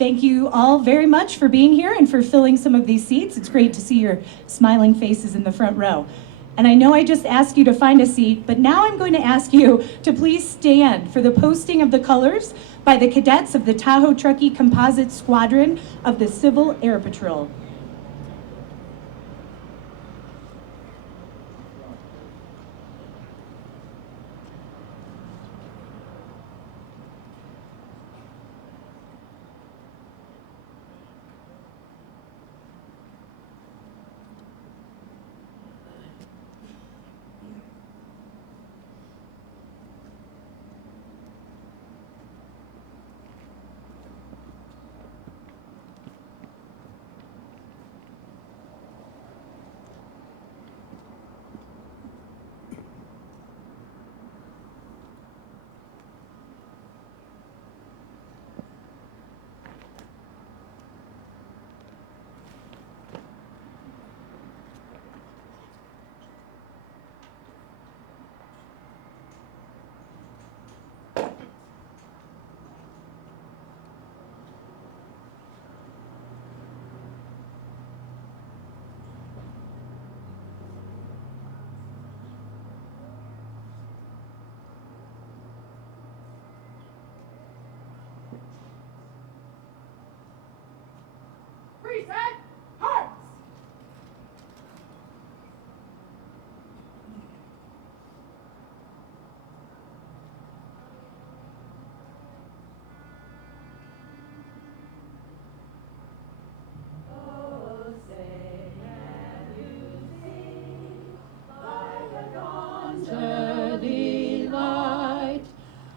Thank you all very much for being here and for filling some of these seats. It's great to see your smiling faces in the front row. And I know I just asked you to find a seat, but now I'm going to ask you to please stand for the posting of the colors by the cadets of the Tahoe Truckee Composite Squadron of the Civil Air Patrol. Reset! Hearts! Oh, say, can you see by the dawn's early light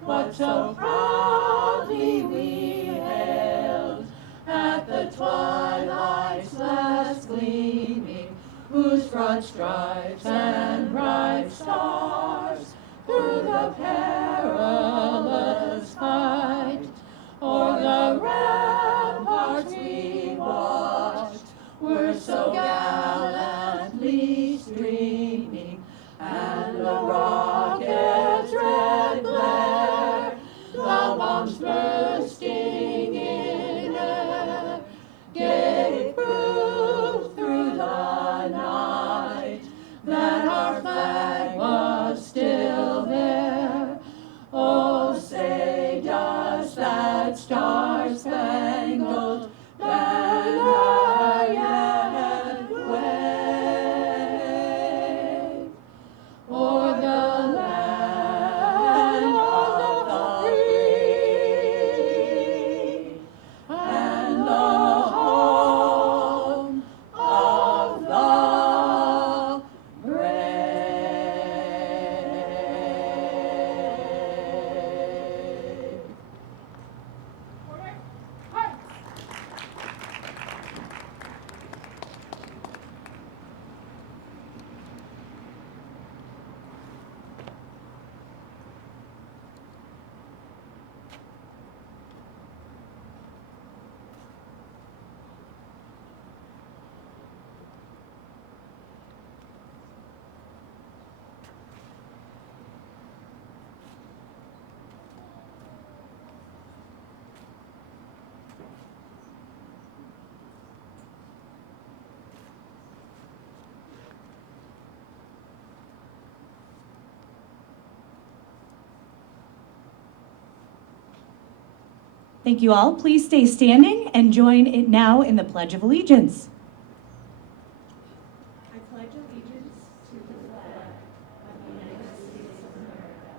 what so proudly we hailed at the twilight's last gleaming, whose broad stripes and bright stars through the perilous fight o'er the ramparts we watched were so gallantly streaming, and the rocket's red glare, the bombs bursting in air, gave proof through the night that our flag was still there. Oh, say does that star-spangled banner yet wave o'er the land of the free and the home of the brave. Order, hearts! Thank you all. Please stay standing and join it now in the Pledge of Allegiance. I pledge allegiance to the flag of the United States of America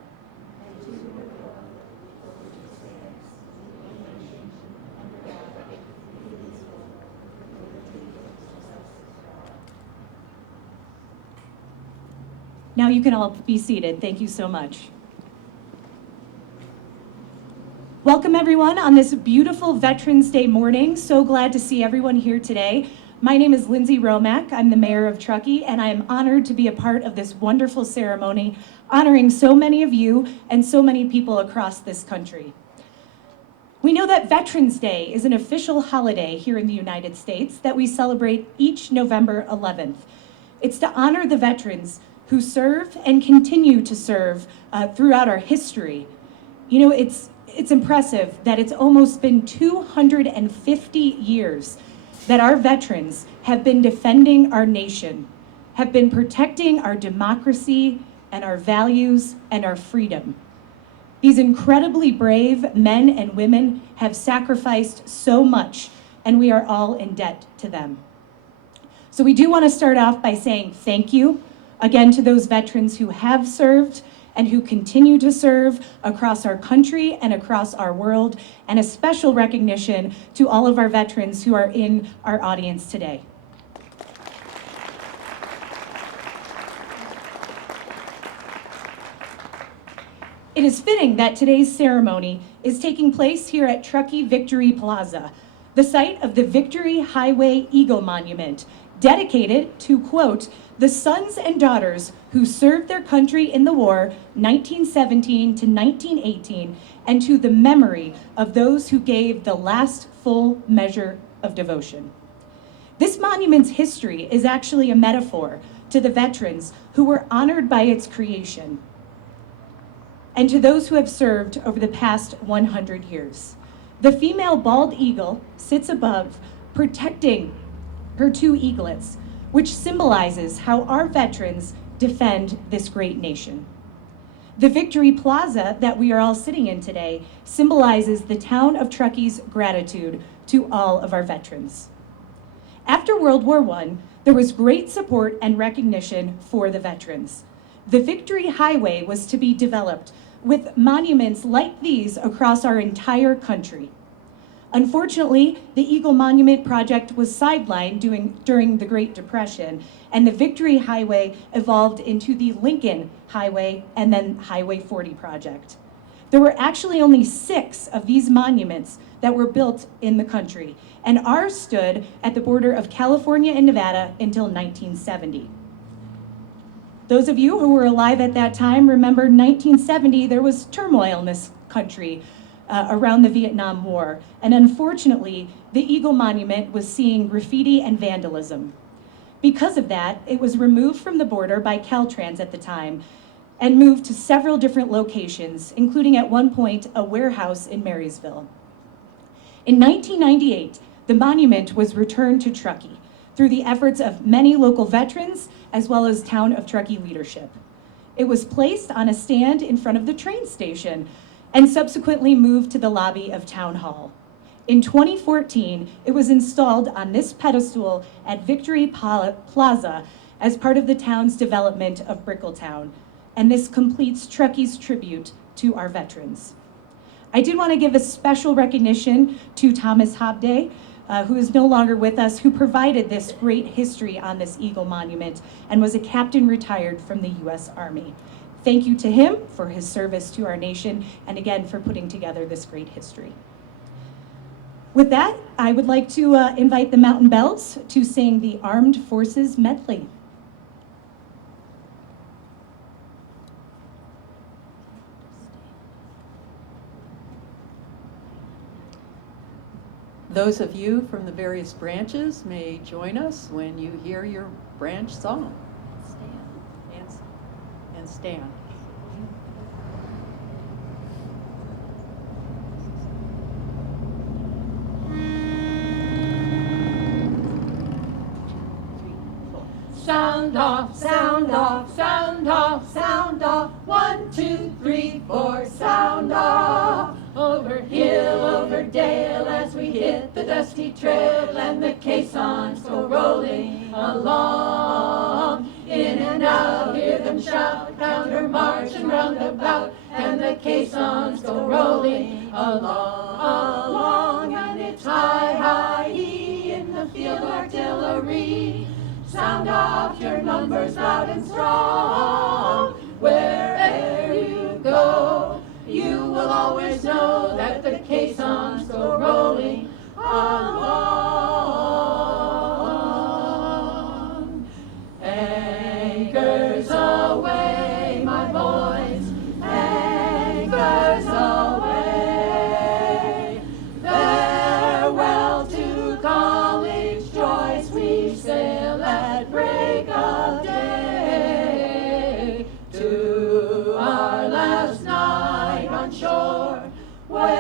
and to the republic for which it stands, one nation, under God, indivisible, with liberty and justice for all. Now you can all be seated. Thank you so much. Welcome everyone on this beautiful Veterans Day morning. So glad to see everyone here today. My name is Lindsay Romack. I'm the mayor of Truckee, and I am honored to be a part of this wonderful ceremony honoring so many of you and so many people across this country. We know that Veterans Day is an official holiday here in the United States that we celebrate each November 11th. It's to honor the veterans who serve and continue to serve throughout our history. You know, it's impressive that it's almost been 250 years that our veterans have been defending our nation, have been protecting our democracy and our values and our freedom. These incredibly brave men and women have sacrificed so much, and we are all in debt to them. So we do want to start off by saying thank you again to those veterans who have served and who continue to serve across our country and across our world, and a special recognition to all of our veterans who are in our audience today. It is fitting that today's ceremony is taking place here at Truckee Victory Plaza, the site of the Victory Highway Eagle Monument, dedicated to, quote, the sons and daughters who served their country in the war 1917 to 1918, and to the memory of those who gave the last full measure of devotion. This monument's history is actually a metaphor to the veterans who were honored by its creation, and to those who have served over the past 100 years. The female bald eagle sits above, protecting her two eaglets, which symbolizes how our veterans defend this great nation. The Victory Plaza that we are all sitting in today symbolizes the town of Truckee's gratitude to all of our veterans. After World War I, there was great support and recognition for the veterans. The Victory Highway was to be developed with monuments like these across our entire country. Unfortunately, the Eagle Monument project was sidelined during the Great Depression, and the Victory Highway evolved into the Lincoln Highway and then Highway 40 project. There were actually only 6 of these monuments that were built in the country, and ours stood at the border of California and Nevada until 1970. Those of you who were alive at that time remember 1970, there was turmoil in this country around the Vietnam War. And unfortunately, the Eagle Monument was seeing graffiti and vandalism. Because of that, it was removed from the border by Caltrans at the time and moved to several different locations, including at one point a warehouse in Marysville. In 1998, the monument was returned to Truckee through the efforts of many local veterans as well as town of Truckee leadership. It was placed on a stand in front of the train station and subsequently moved to the lobby of Town Hall. In 2014, it was installed on this pedestal at Victory Plaza as part of the town's development of Brickletown, and this completes Truckee's tribute to our veterans. I did want to give a special recognition to Thomas Hobday, who is no longer with us, who provided this great history on this Eagle Monument and was a captain retired from the U.S. Army. Thank you to him for his service to our nation, and again for putting together this great history. With that, I would like to invite the Mountain Bells to sing the Armed Forces Medley. Those of you from the various branches may join us when you hear your branch song. Stand and stand. Sound off, sound off, sound off, sound off. 1, 2, 3, 4, sound off. Over hill, over dale, as we hit the dusty trail, and the caissons go rolling along. In and out, hear them shout, counter march and roundabout, and the caissons go rolling along. And it's high, high, in the field artillery. Sound off your numbers loud and strong. Wherever you go, you will always know that the caissons go rolling along. Anchors away, my boys, anchors away. Farewell to college joys, we sail at break of day to our last night on shore, where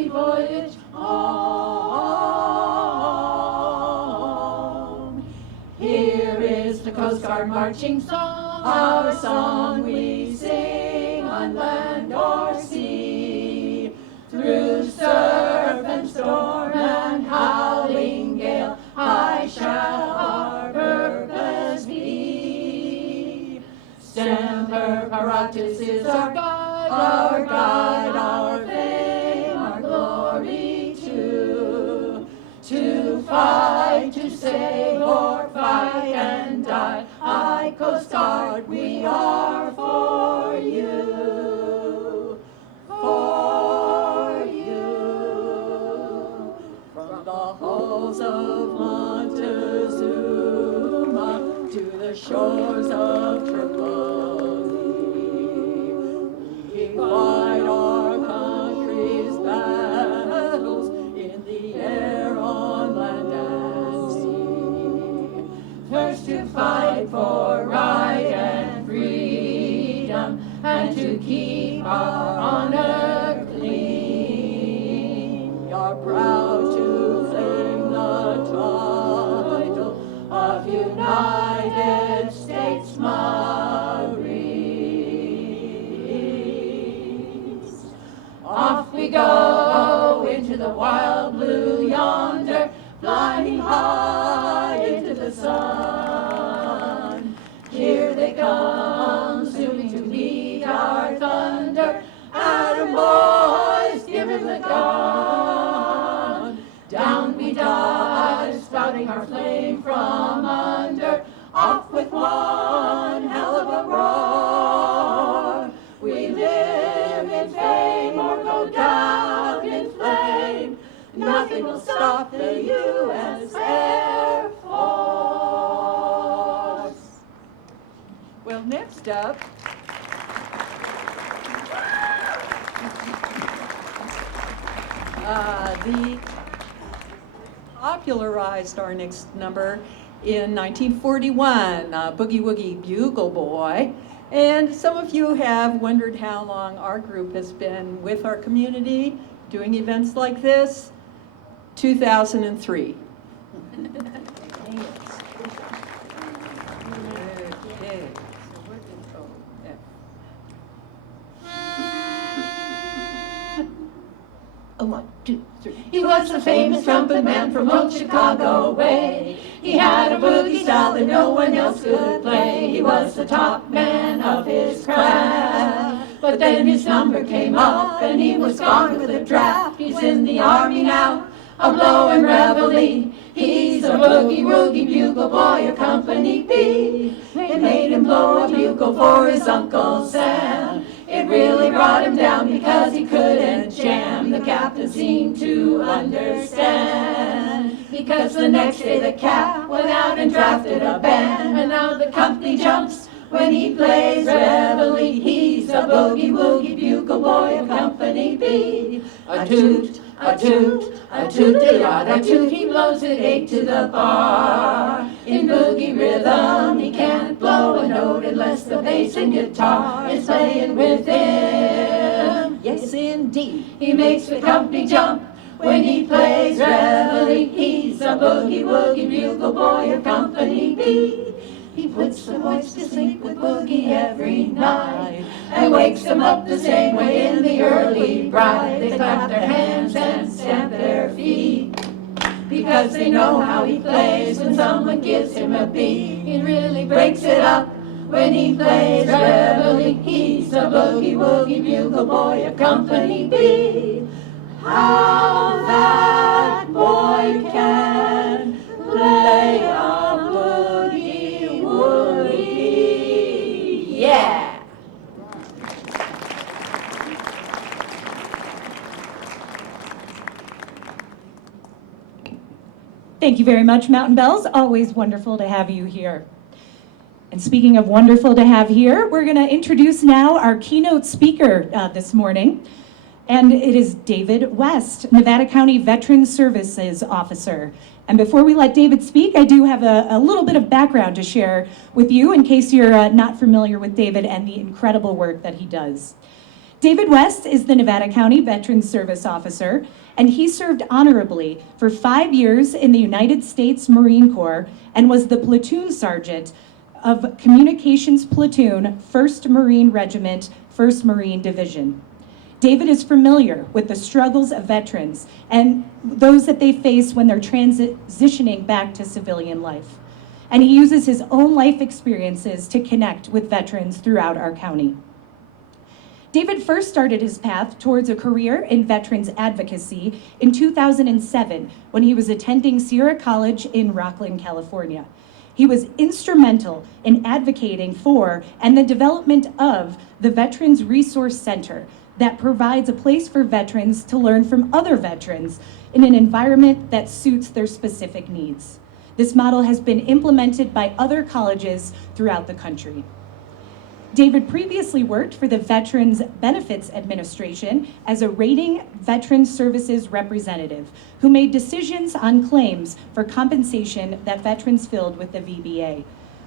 we voyage on. Here is the Coast Guard marching song, our song we sing on land or sea. Through surf and storm and howling gale, high shall our purpose be. Semper Paratus is our guide, our fame, our glory too. To fight, to save, or fight and die, High Coast Guard, we are for you, for you. From the halls of Montezuma to the shores of Tripoli, we fight our country's battles in the air, on land and sea. First to fight for right and freedom, and to keep our honor clean. We are proud to claim the title of United States Marines. Off we go into the wild blue yonder, flying high into the sun. Here they come, zooming to meet our thunder. Atom boys, give him the gun. Down we dive, spouting our flame from under. Off with one hell of a roar. We live in fame or go down in flame. Nothing will stop the U.S. Air Force. Well, next up, the popularized our next number in 1941, Boogie Woogie Bugle Boy. And some of you have wondered how long our group has been with our community doing events like this. 2003. Okay. So where did, oh, yeah. A 1, 2, 3. He was the famous trumpet man from old Chicago way. He had a boogie style that no one else could play. He was the top man of his craft. But then his number came up and he was gone with a draft. He's in the army now, a blowin' reveille. He's a boogie woogie bugle boy of Company B. They made him blow a bugle for his Uncle Sam. It really brought him down because he couldn't jam. The captain seemed to understand, because the next day the cap went out and drafted a band. And now the company jumps when he plays reveille. He's a boogie woogie bugle boy of Company B. A toot, a toot, a toot-a-yard, a toot. He blows it 8 to the bar. In boogie rhythm, he can't blow a note unless the bass and guitar is playing with him. Yes, indeed. He makes the company jump when he plays reveille. He's a boogie woogie bugle boy of Company B. He puts the boys to sleep with boogie every night and wakes them up the same way in the early bride. They clap their hands and stamp their feet because they know how he plays. When someone gives him a beat, he really breaks it up when he plays reveille. He's a boogie woogie bugle boy of Company B. How that boy can play a boogie woogie, yeah! Thank you very much, Mountain Bells. Always wonderful to have you here. And speaking of wonderful to have here, we're going to introduce now our keynote speaker this morning. And it is David West, Nevada County Veterans Services Officer. And before we let David speak, I do have a little bit of background to share with you in case you're not familiar with David and the incredible work that he does. David West is the Nevada County Veterans Service Officer, and he served honorably for 5 years in the United States Marine Corps and was the platoon sergeant of Communications Platoon, 1st Marine Regiment, 1st Marine Division. David is familiar with the struggles of veterans and those that they face when they're transitioning back to civilian life. And he uses his own life experiences to connect with veterans throughout our county. David first started his path towards a career in veterans advocacy in 2007 when he was attending Sierra College in Rocklin, California. He was instrumental in advocating for and the development of the Veterans Resource Center that provides a place for veterans to learn from other veterans in an environment that suits their specific needs. This model has been implemented by other colleges throughout the country. David previously worked for the Veterans Benefits Administration as a rating veteran services representative who made decisions on claims for compensation that veterans filled with the VBA.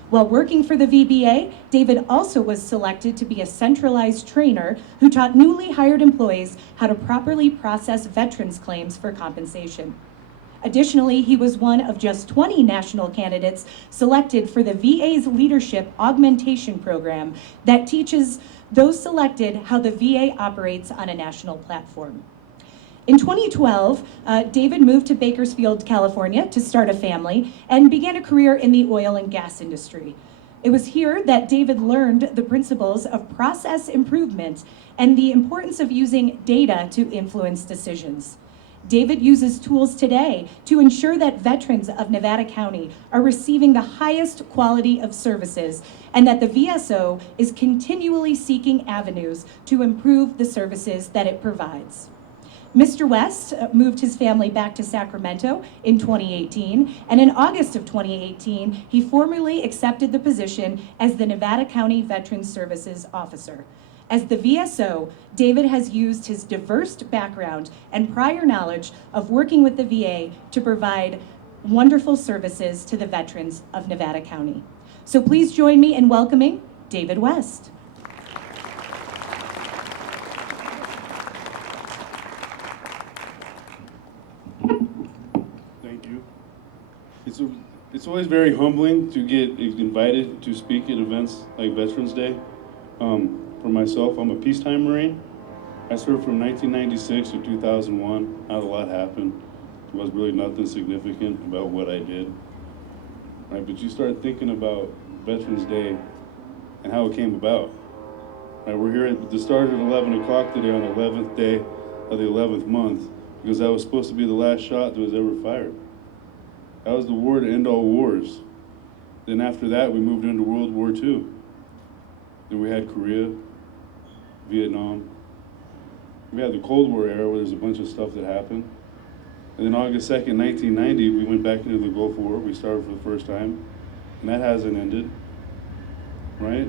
While working for the VBA, David also was selected to be a centralized trainer who taught newly hired employees how to properly process veterans' claims for compensation. Additionally, he was one of just 20 national candidates selected for the VA's Leadership Augmentation Program that teaches those selected how the VA operates on a national platform. In 2012, David moved to Bakersfield, California to start a family and began a career in the oil and gas industry. It was here that David learned the principles of process improvement and the importance of using data to influence decisions. David uses tools today to ensure that veterans of Nevada County are receiving the highest quality of services and that the VSO is continually seeking avenues to improve the services that it provides. Mr. West moved his family back to Sacramento in 2018, and in August of 2018, he formally accepted the position as the Nevada County Veterans Services Officer. As the VSO, David has used his diverse background and prior knowledge of working with the VA to provide wonderful services to the veterans of Nevada County. So please join me in welcoming David West. Thank you. It's always very humbling to get invited to speak at events like Veterans Day. For myself, I'm a peacetime Marine. I served from 1996 to 2001. Not a lot happened. There was really nothing significant about what I did. Right, but you start thinking about Veterans Day and how it came about. Right, we're here at the start at 11 o'clock today on the 11th day of the 11th month because that was supposed to be the last shot that was ever fired. That was the war to end all wars. Then after that, we moved into World War II. Then we had Korea, Vietnam. We had the Cold War era where there's a bunch of stuff that happened. And then August 2nd, 1990, we went back into the Gulf War. We started for the first time, and that hasn't ended, right?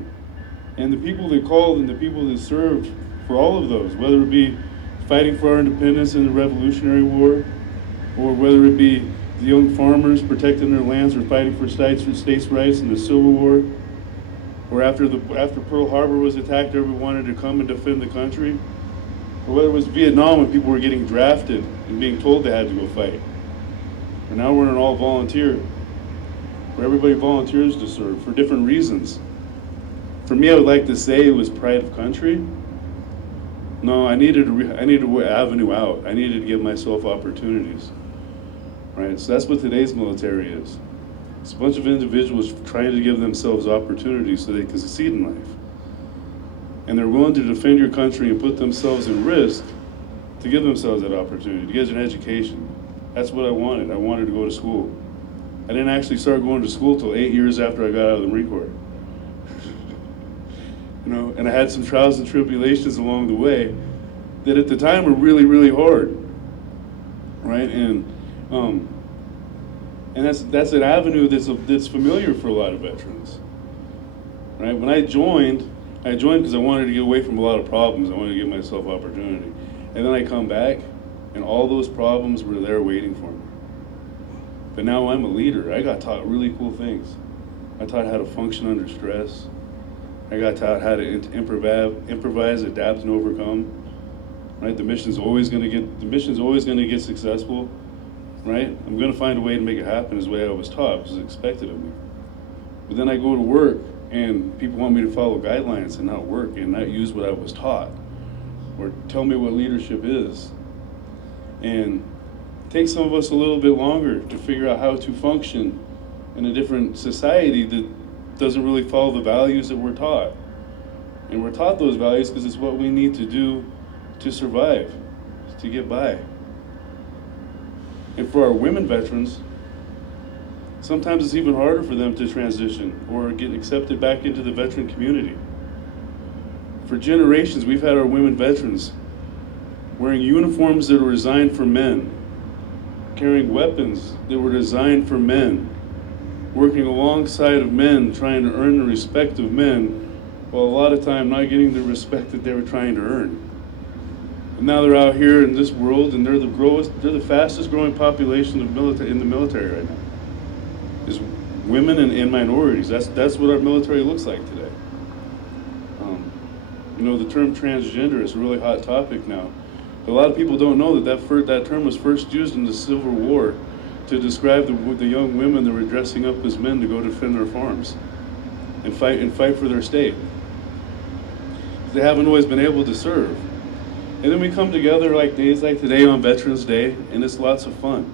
And the people that called and the people that served for all of those, whether it be fighting for our independence in the Revolutionary War, or whether it be the young farmers protecting their lands or fighting for states' rights in the Civil War, or after Pearl Harbor was attacked, everyone wanted to come and defend the country, or whether it was Vietnam when people were getting drafted and being told they had to go fight. And now we're an all volunteer, where everybody volunteers to serve for different reasons. For me, I would like to say it was pride of country. No, I needed an avenue out. I needed to give myself opportunities, right? So that's what today's military is. It's a bunch of individuals trying to give themselves opportunities so they can succeed in life. And they're willing to defend your country and put themselves at risk to give themselves that opportunity, to get an education. That's what I wanted. I wanted to go to school. I didn't actually start going to school till 8 years after I got out of the Marine Corps. And I had some trials and tribulations along the way that at the time were really, really hard, right? And that's an avenue that's familiar for a lot of veterans, right? When I joined because I wanted to get away from a lot of problems. I wanted to give myself opportunity. And then I come back, and all those problems were there waiting for me. But now I'm a leader. I got taught really cool things. I taught how to function under stress. I got taught how to improvise, adapt, and overcome. Right? The mission's always going to get successful. Right? I'm going to find a way to make it happen is the way I was taught. It was expected of me. But then I go to work and people want me to follow guidelines and not work and not use what I was taught or tell me what leadership is. And it takes some of us a little bit longer to figure out how to function in a different society that doesn't really follow the values that we're taught. And we're taught those values because it's what we need to do to survive, to get by. And for our women veterans, sometimes it's even harder for them to transition or get accepted back into the veteran community. For generations, we've had our women veterans wearing uniforms that were designed for men, carrying weapons that were designed for men, working alongside of men, trying to earn the respect of men, while a lot of time not getting the respect that they were trying to earn. And now they're out here in this world, and they're the fastest growing population of in the military right now. Is women and minorities. That's what our military looks like today. The term transgender is a really hot topic now. But a lot of people don't know that term was first used in the Civil War to describe the young women that were dressing up as men to go defend their farms and fight for their state. They haven't always been able to serve. And then we come together like days like today on Veterans Day, and it's lots of fun.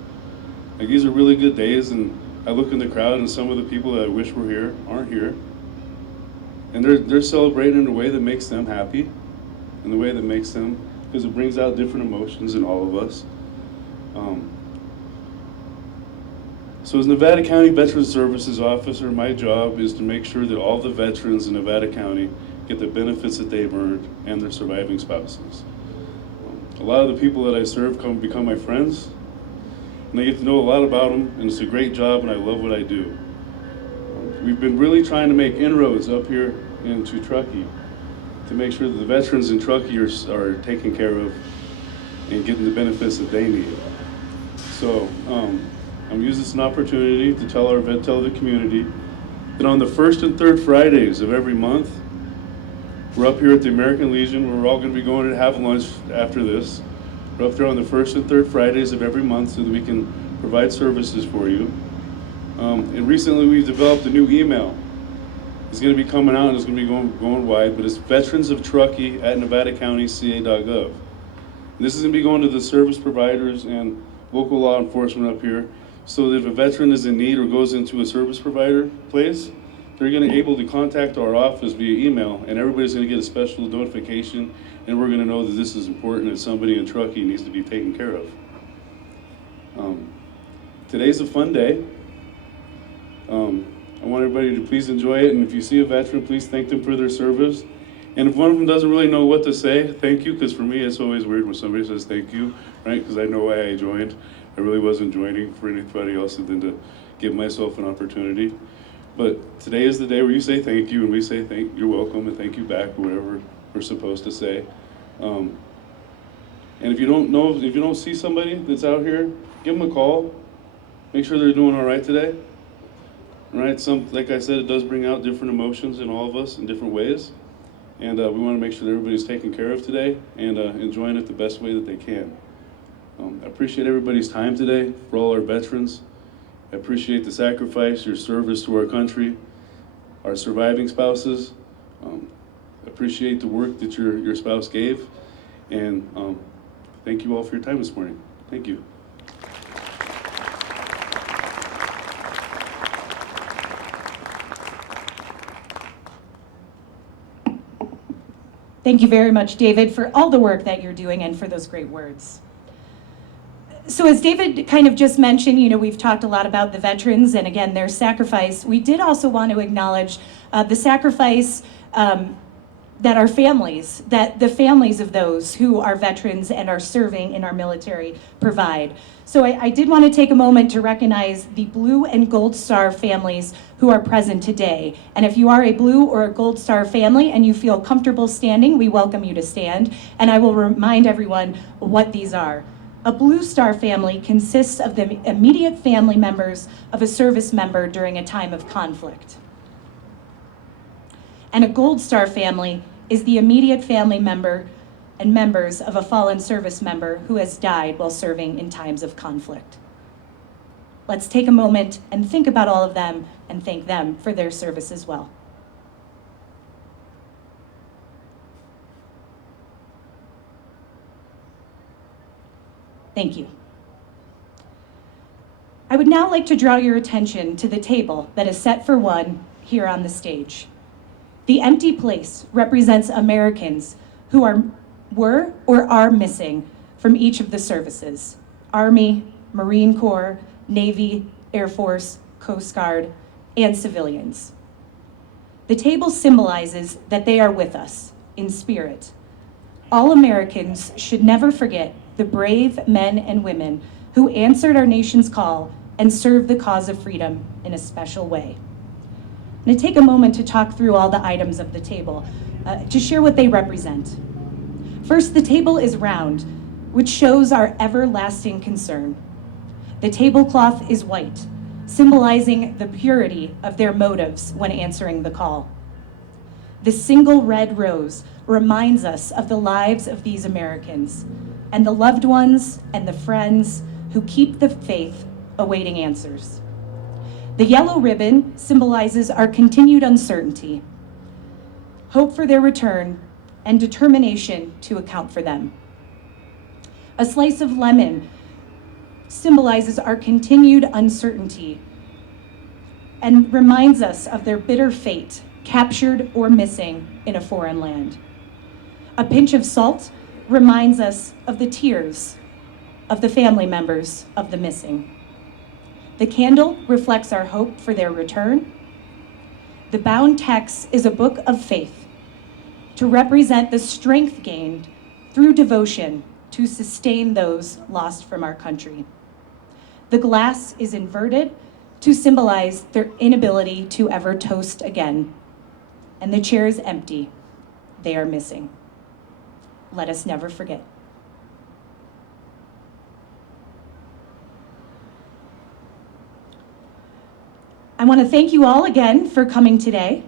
Like these are really good days, and I look in the crowd and some of the people that I wish were here aren't here. And they're celebrating in a way that makes them happy, in the way that makes them, because it brings out different emotions in all of us. So as Nevada County Veterans Services Officer, my job is to make sure that all the veterans in Nevada County get the benefits that they've earned and their surviving spouses. A lot of the people that I serve become my friends, and I get to know a lot about them, and it's a great job, and I love what I do. We've been really trying to make inroads up here into Truckee to make sure that the veterans in Truckee are taken care of and getting the benefits that they need. So I'm using this as an opportunity to tell the community that on the first and third Fridays of every month, we're up here at the American Legion, where we're all going to be going to have lunch after this. We're up there on the first and third Fridays of every month so that we can provide services for you. And recently we've developed a new email. It's going to be coming out and it's going to be going wide, but it's veteransofTruckee@nevadacountyca.gov. And this is going to be going to the service providers and local law enforcement up here, so that if a veteran is in need or goes into a service provider place, they're going to be able to contact our office via email, and everybody's going to get a special notification, and we're going to know that this is important and somebody in Truckee needs to be taken care of. Today's a fun day. I want everybody to please enjoy it, and if you see a veteran, please thank them for their service. And if one of them doesn't really know what to say, thank you, because for me it's always weird when somebody says thank you, right? Because I know why I joined. I really wasn't joining for anybody else than to give myself an opportunity. But today is the day where you say thank you, and we say you're welcome, and thank you back, or whatever we're supposed to say. And if you don't see somebody that's out here, give them a call. Make sure they're doing all right today. All right, like I said, it does bring out different emotions in all of us in different ways. And we want to make sure that everybody's taken care of today and enjoying it the best way that they can. I appreciate everybody's time today for all our veterans. I appreciate the sacrifice, your service to our country, our surviving spouses. Appreciate the work that your spouse gave. And thank you all for your time this morning. Thank you. Thank you very much, David, for all the work that you're doing and for those great words. So as David kind of just mentioned, we've talked a lot about the veterans and again, their sacrifice. We did also want to acknowledge the sacrifice that the families of those who are veterans and are serving in our military provide. So I did want to take a moment to recognize the Blue and Gold Star families who are present today. And if you are a Blue or a Gold Star family and you feel comfortable standing, we welcome you to stand. And I will remind everyone what these are. A Blue Star family consists of the immediate family members of a service member during a time of conflict. And a Gold Star family is the immediate family member and members of a fallen service member who has died while serving in times of conflict. Let's take a moment and think about all of them and thank them for their service as well. Thank you. I would now like to draw your attention to the table that is set for one here on the stage. The empty place represents Americans who were or are missing from each of the services: Army, Marine Corps, Navy, Air Force, Coast Guard, and civilians. The table symbolizes that they are with us in spirit. All Americans should never forget the brave men and women who answered our nation's call and served the cause of freedom in a special way. I'm going to take a moment to talk through all the items of the table to share what they represent. First, the table is round, which shows our everlasting concern. The tablecloth is white, symbolizing the purity of their motives when answering the call. The single red rose reminds us of the lives of these Americans and the loved ones and the friends who keep the faith awaiting answers. The yellow ribbon symbolizes our continued uncertainty, hope for their return, and determination to account for them. A slice of lemon symbolizes our continued uncertainty and reminds us of their bitter fate, captured or missing in a foreign land. A pinch of salt reminds us of the tears of the family members of the missing. The candle reflects our hope for their return. The bound text is a book of faith to represent the strength gained through devotion to sustain those lost from our country. The glass is inverted to symbolize their inability to ever toast again. And the chair is empty. They are missing. Let us never forget. I want to thank you all again for coming today.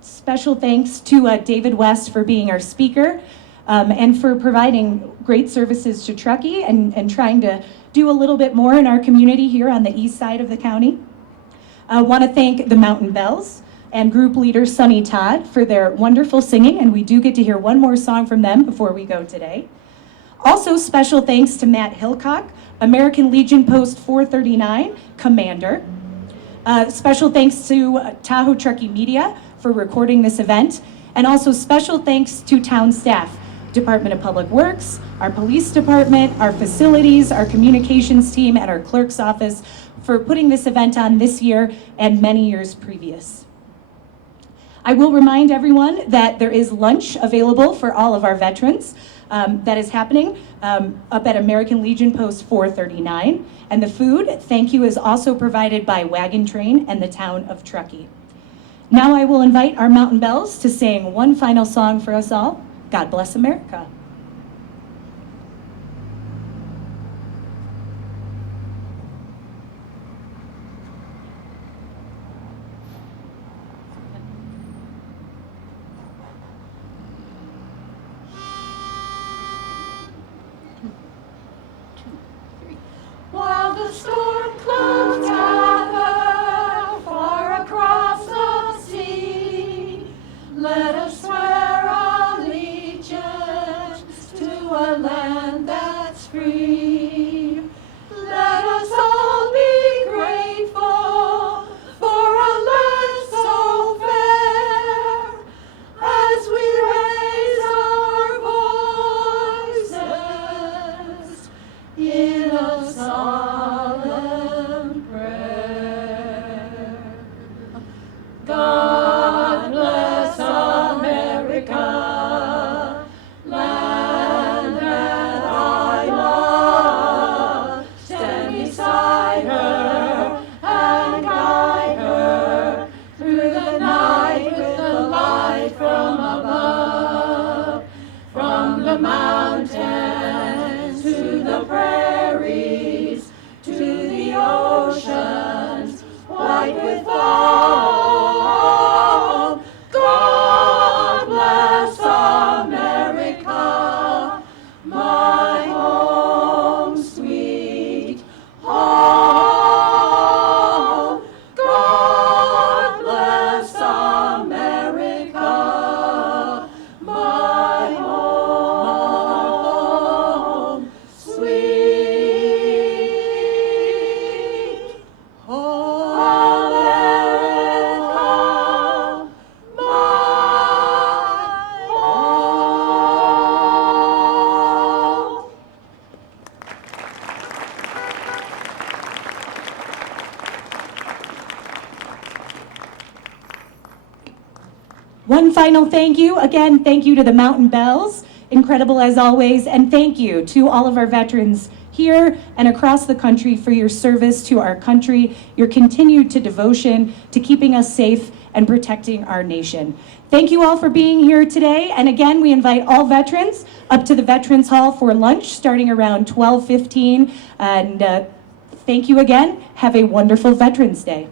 Special thanks to David West for being our speaker and for providing great services to Truckee and trying to do a little bit more in our community here on the east side of the county. I want to thank the Mountain Bells and group leader Sonny Todd for their wonderful singing, and we do get to hear one more song from them before we go today. Also, special thanks to Matt Hillcock, American Legion Post 439 Commander. Special thanks to Tahoe Truckee Media for recording this event, and also special thanks to town staff, Department of Public Works, our police department, our facilities, our communications team, and our clerk's office for putting this event on this year and many years previous. I will remind everyone that there is lunch available for all of our veterans that is happening up at American Legion Post 439. And the food, thank you, is also provided by Wagon Train and the town of Truckee. Now I will invite our Mountain Bells to sing one final song for us all. God bless America. While the storm clouds gather far across the sea, let us swear allegiance to a land that's free. Let us all be grateful for a land so fair as we raise our voices in a solemn prayer. God bless America, land that I love. Stand beside her and guide her through the night with the light from above. From the mountains to the prairies, to the oceans, white with foam. One final thank you. Again, thank you to the Mountain Bells, incredible as always, and thank you to all of our veterans here and across the country for your service to our country, your continued devotion to keeping us safe and protecting our nation. Thank you all for being here today, and again, we invite all veterans up to the Veterans Hall for lunch starting around 12:15, and thank you again. Have a wonderful Veterans Day.